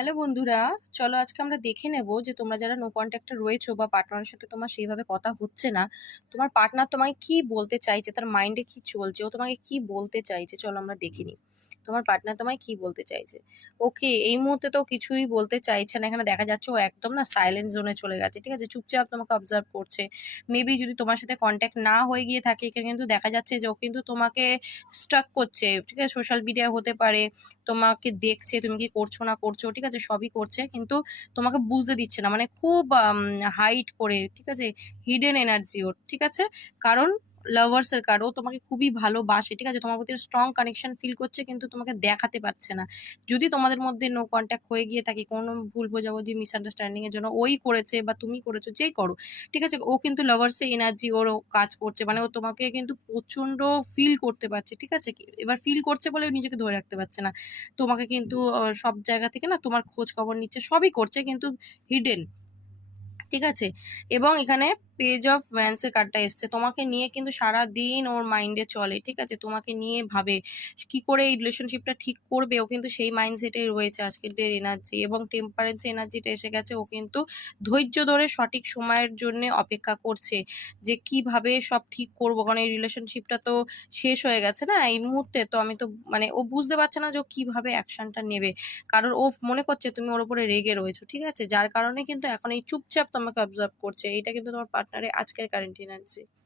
Hello বন্ধুরা, চলো আজকে আমরা দেখে নেব যে তোমরা যারা নো কন্ট্যাক্টে রয়েছো বা পার্টনারের সাথে তোমার সেইভাবে কথা হচ্ছে না, তোমার পার্টনার তোমাকে কি বলতে চাইছে, তার মাইন্ডে কি চলছে, ও তোমাকে কি বলতে চাইছে। চলো আমরা দেখে নিই তোমার পার্টনার তোমায় কি বলতে চাইছে। ওকে, এই মুহূর্তে তো কিছুই বলতে চাইছে না, এখানে দেখা যাচ্ছে ও একদম না সাইলেন্ট জোনে চলে গেছে, ঠিক আছে, চুপচাপ তোমাকে অবজার্ভ করছে। মেবি যদি তোমার সাথে কন্ট্যাক্ট না হয়ে গিয়ে থাকে, এখানে কিন্তু দেখা যাচ্ছে যে ও কিন্তু তোমাকে স্টক করছে, ঠিক আছে, সোশ্যাল মিডিয়া হতে পারে, তোমাকে দেখছে তুমি কি করছো না করছো, ঠিক আছে, সবই করছে, কিন্তু তোমাকে বুঝতে দিচ্ছে না, মানে খুব হাইড করে, ঠিক আছে, হিডেন এনার্জি ওর, ঠিক আছে। কারণ লাভার্স এর কার্ড, ও তোমাকে খুবই ভালোবাসে, ঠিক আছে, তোমার প্রতি স্ট্রং কানেকশন ফিল করছে, কিন্তু তোমাকে দেখাতে পারছে না। যদি তোমাদের মধ্যে নো কন্ট্যাক্ট হয়ে গিয়ে থাকে কোনো ভুল বোঝাবুঝি মিসআন্ডারস্ট্যান্ডিং এর জন্য, ওই করেছে বা তুমি করেছো, যেই করো, ঠিক আছে, ও কিন্তু লাভার্স এর এনার্জি ওর কাজ করছে, মানে ও তোমাকে কিন্তু প্রচন্ড ফিল করতে পারছে, ঠিক আছে। এবার ফিল করছে বলে ও নিজেকে ধরে রাখতে পারছে না, তোমাকে কিন্তু সব জায়গা থেকে না তোমার খোঁজ খবর নিচ্ছে, সবই করছে, কিন্তু হিডেন, ঠিক আছে। এবং এখানে পেজ অফ ভ্যান্স এর কার্ডটা এসছে, তোমাকে নিয়ে কিন্তু সারা দিন ওর মাইন্ডে চলে, ঠিক আছে, তোমাকে নিয়ে ভাবে কি করে এই রিলেশনশিপটা ঠিক করবে, ও কিন্তু সেই মাইন্ডসেটে রয়েছে আজকের ডের এনার্জি, এবং টেম্পারেন্স এনার্জিটা এসে গেছে, ও কিন্তু ধৈর্য ধরে সঠিক সময়ের জন্য অপেক্ষা করছে যে কিভাবে সব ঠিক করবো, কারণ এই রিলেশনশিপটা তো শেষ হয়ে গেছে না এই মুহূর্তে, তো আমি তো মানে ও বুঝতে পারছে না যে ও কিভাবে অ্যাকশনটা নেবে, কারণ ও মনে করছে তুমি ওর উপরে রেগে রয়েছো, ঠিক আছে, যার কারণে কিন্তু এখন এই চুপচাপ তোমাকে অবজার্ভ করছে। এটা কিন্তু তোমার পার্টনারের আজকের কারেন্ট এনার্জি।